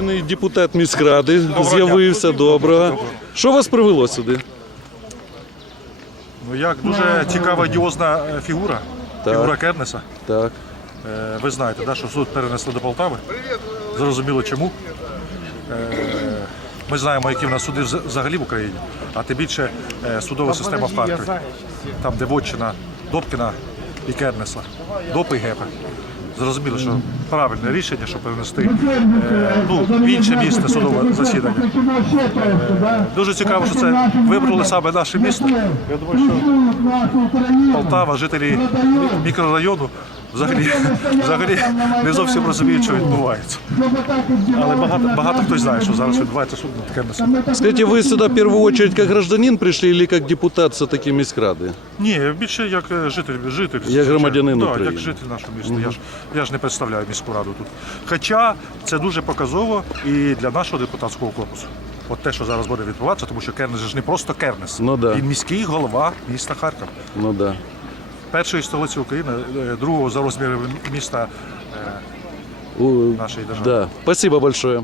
депутат міськради з'явився. Доброго. Що вас привело сюди? Ну як дуже цікава одіозна е, фігура. Так. Фігура Кернеса. Так. Е, Ви знаєте, да, що суд перенесли до Полтави. Зрозуміло чому. Е, Ми знаємо, які в нас суди взагалі в Україні, а тим більше е, судова система в Харкові. Там, де Вотчина, Добкіна і Кернеса, Доп і Гепа. Зрозуміло, що правильне рішення, що перенести е, ну, в інше місце судове засідання. Е, Дуже цікаво, що це вибрали саме наше місто. Я думаю, що Полтава, жителі мікрорайону взагалі, взагалі не зовсім розуміють, що відбувається. Але багато, багато хто знає, що зараз відбувається суд над Кернесом. Скажите, вы сюда в первую очередь как гражданин пришли или как депутат все-таки міськради? Ні, більше як е, житель, житель. Як громадянин да, України. як житель нашого міста. Я ж я ж не представляю міську раду тут. Хоча це дуже показово і для нашого депутатського корпусу. От те, що зараз буде відбуватися, тому що Кернес ж не просто Кернес. Ну да. Він міський голова міста Харкова. Ну да. Першої столиці України, е, другого за розмірами міста е, нашої держави. Да. Спасибо большое.